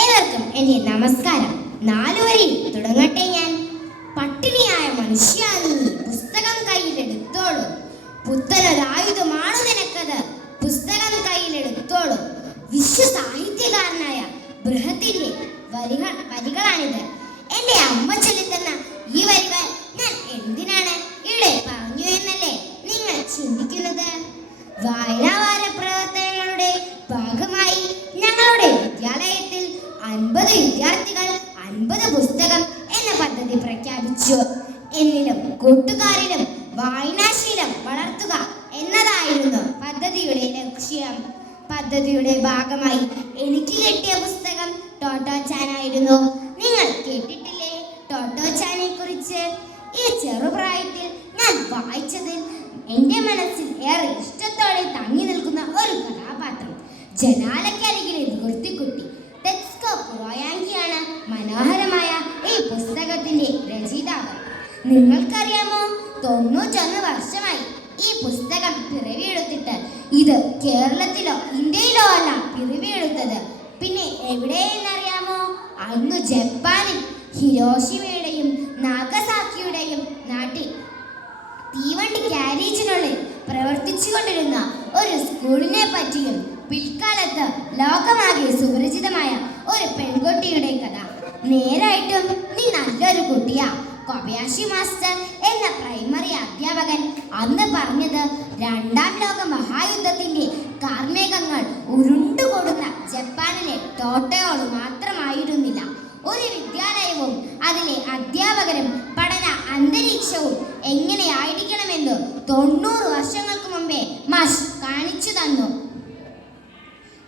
ഏവർക്കും എൻ്റെ നമസ്കാരം. 4 വരിയിൽ തുടങ്ങട്ടെ ഞാൻ. പട്ടിണിയായ മനുഷ്യ, നീ പുസ്തകം കയ്യിലെടുത്തോളൂ. പുത്തനൊരായുധമാണ് നിനക്കത്, പുസ്തകം കയ്യിലെടുത്തോളൂ. വിശ്വസാഹിത്യകാരനായ ബൃഹത്തിന്റെ വരികളാണിത്. എൻ്റെ അമ്മ ചൊല്ലിത്തന്ന ഈ വരികൾ ഞാൻ എന്തിനാണ് ഇവിടെ പറഞ്ഞു എന്നല്ലേ നിങ്ങൾ ചിന്തിക്കുന്നത്? വായനാവാര പ്രവർത്തനങ്ങളുടെ ഭാഗമായി ഞങ്ങളുടെ വിദ്യാലയത്തിൽ 50 വിദ്യാർത്ഥികൾ 50 പുസ്തകം എന്ന പദ്ധതി പ്രഖ്യാപിച്ചു. എന്നിലും കൂട്ടുകാരിലും വായനാശീലം വളർത്തുക എന്നതായിരുന്നു പദ്ധതിയുടെ ലക്ഷ്യം. പദ്ധതിയുടെ ഭാഗമായി എനിക്ക് കിട്ടിയ പുസ്തകം ടോട്ടോ ചാൻ ആയിരുന്നു. നിങ്ങൾ കേട്ടിട്ടില്ലേ ടോട്ടോ ചാനെ കുറിച്ച്? ഈ ചെറുപ്രായത്തിൽ ഞാൻ വായിച്ചതിൽ എൻ്റെ മനസ്സിൽ ഏറെ ഇഷ്ടത്തോടെ തങ്ങി നിൽക്കുന്ന ഒരു കഥാപാത്രം ജനാലക്കരികിലെ വൃത്തിക്കുട്ടി ടെറ്റ്സ്കോ കുറോയാങ്കിയാണ് മനോഹരമായ ഈ പുസ്തകത്തിന്റെ രചയിതാവ്. നിങ്ങൾക്കറിയാമോ, 91 വർഷമായി ഈ പുസ്തകം പിറവിയെടുത്തിട്ട്. ഇത് കേരളത്തിലോ ഇന്ത്യയിലോ അല്ല പിറവിയെടുത്തത്. പിന്നെ എവിടെയെന്നറിയാമോ? അന്ന് ജപ്പാനിൽ ഹിരോഷിമയുടെയും നാഗസാക്കിയുടെയും നാട്ടിൽ തീവണ്ടി കാരേജിനുള്ളിൽ പ്രവർത്തിച്ചുകൊണ്ടിരുന്ന ഒരു സ്കൂളിനെ പറ്റിയും പിൽക്കാലത്ത് ലോകമാകെ സുപരിചിതമായ ഒരു പെൺകുട്ടിയുടെ കഥ. നേരായിട്ടും നീ നല്ലൊരു കുട്ടിയാ, കൊബയാഷി മാസ്റ്റർ എന്ന പ്രൈമറി അധ്യാപകൻ അന്ന് പറഞ്ഞത് 2ാം ലോക മഹായുദ്ധത്തിന്റെ കാർമേഘങ്ങൾ ഉരുണ്ടുകൊടുന്ന ജപ്പാനിലെ ടോട്ടോയോട് മാത്രമായിരുന്നില്ല. ഒരു വിദ്യാലയവും അതിലെ അധ്യാപകരും പഠന അന്തരീക്ഷവും എങ്ങനെയായിരിക്കണമെന്ന് 90 വർഷങ്ങൾക്ക് മുമ്പേ മാഷ് കാണിച്ചു തന്നു.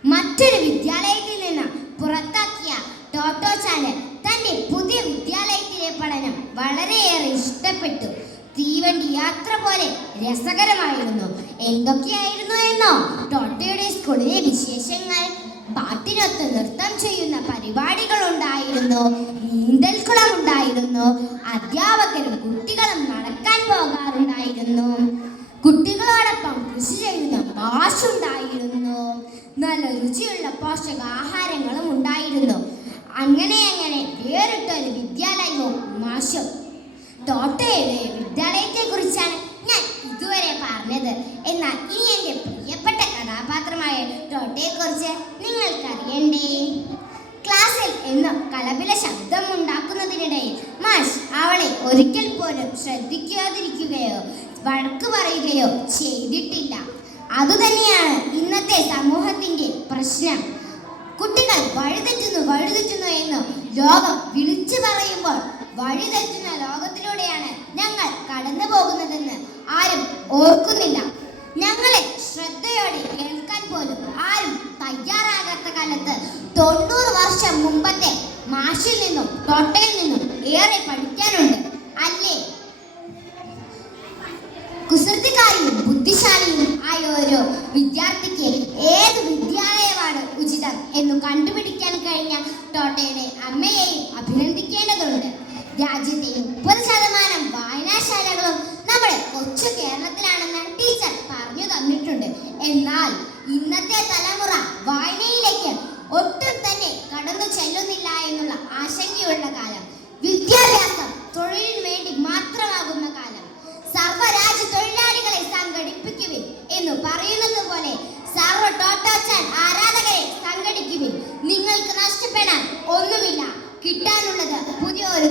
മറ്റൊരു വിദ്യാലയത്തിൽ നിന്ന് പുറത്താക്കിയ ടോട്ടോ ചാന് തന്റെ പുതിയ വിദ്യാലയത്തിലെ പഠനം വളരെയേറെ ഇഷ്ടപ്പെട്ടു. തീവണ്ടി യാത്ര പോലെ രസകരമായിരുന്നു. എന്തൊക്കെയായിരുന്നു എന്നോ? ടോട്ടോയുടെ സ്കൂളിലെ വിശേഷങ്ങൾ. പാട്ടിനൊത്ത് നൃത്തം ചെയ്യുന്ന പരിപാടികൾ ഉണ്ടായിരുന്നു, നീന്തൽക്കുളം ഉണ്ടായിരുന്നു, അധ്യാപകരും കുട്ടികളും നടക്കാൻ പോകാറുണ്ടായിരുന്നു, കുട്ടികളോടൊപ്പം കൃഷി ചെയ്യുന്ന മാഷുണ്ടായിരുന്നു, നല്ല രുചിയുള്ള പോഷകാഹാരങ്ങളും ഉണ്ടായിരുന്നു. അങ്ങനെ വേറിട്ടൊരു വിദ്യാലയവും മാഷും. ടോട്ടോയുടെ വിദ്യാലയത്തെ കുറിച്ചാണ് ഞാൻ ഇതുവരെ പറഞ്ഞത്. എന്നാൽ ഇനി എൻ്റെ പ്രിയപ്പെട്ട കഥാപാത്രമായ ടോട്ടോയെ കുറിച്ച് നിങ്ങൾക്കറിയണ്ടേ? ക്ലാസ്സിൽ എന്നും കലപില ശബ്ദം ഉണ്ടാക്കുന്നതിനിടയിൽ മാഷ് അവളെ ഒരിക്കൽ പോലും ശ്രദ്ധിക്കാതിരിക്കുകയോ വഴക്ക് പറയുകയോ ചെയ്തിട്ടില്ല. അതുതന്നെയാണ് ഇന്നത്തെ സമൂഹത്തിന്റെ പ്രശ്നം. കുട്ടികൾ വഴിതെറ്റുന്നു എന്ന് ലോകം വിളിച്ചു പറയുമ്പോൾ വഴിതെറ്റുന്ന ലോകത്തിലൂടെയാണ് ഞങ്ങൾ കടന്നു പോകുന്നതെന്ന് ആരും ഓർക്കുന്നില്ല. ഞങ്ങളെ ശ്രദ്ധയോടെ കേൾക്കാൻ പോലും ആരും തയ്യാറാകാത്ത കാലത്ത് 90 വർഷം മുമ്പത്തെ മാഷിൽ നിന്നും ടോട്ടയിൽ നിന്നും ഏറെ പഠിക്കാനുണ്ട്, അല്ലേ? കുസൃതിക്കാരിയും ബുദ്ധിശാലിയും ആയ ഒരു വിദ്യാർത്ഥിക്ക് ഏത് വിദ്യാലയമാണ് ഉചിതം എന്ന് കണ്ടുപിടിക്കാൻ കഴിഞ്ഞ ടോട്ടയുടെ അമ്മയെയും അഭിനന്ദിക്കേണ്ടതുണ്ട്. രാജ്യത്തെ 30% വായനാശാലകളും നമ്മുടെ കൊച്ചു കേരളത്തിലാണെന്ന് ടീച്ചർ പറഞ്ഞു തന്നിട്ടുണ്ട്. എന്നാൽ ഇന്നത്തെ തലമുറ വായനയിലേക്ക് ഒട്ടും തന്നെ കടന്നു ചെല്ലുന്നില്ല എന്നുള്ള ആശങ്കയുള്ള കാലം. വിദ്യാഭ്യാസം തൊഴിലിനു വേണ്ടി മാത്രമാകുന്ന കാലം. സർവ്വരാജ്യ തൊഴിലാളികളെ സംഘടിപ്പിക്കുവിൻ എന്ന് പറയുന്നത് പോലെ സർവ്വ ടോട്ടോ ചാൻ ആരാധകരെ സംഘടിക്കുവിൻ. നിങ്ങൾക്ക് നഷ്ടപ്പെടാൻ ഒന്നുമില്ല, കിട്ടാനുള്ളത് പുതിയൊരു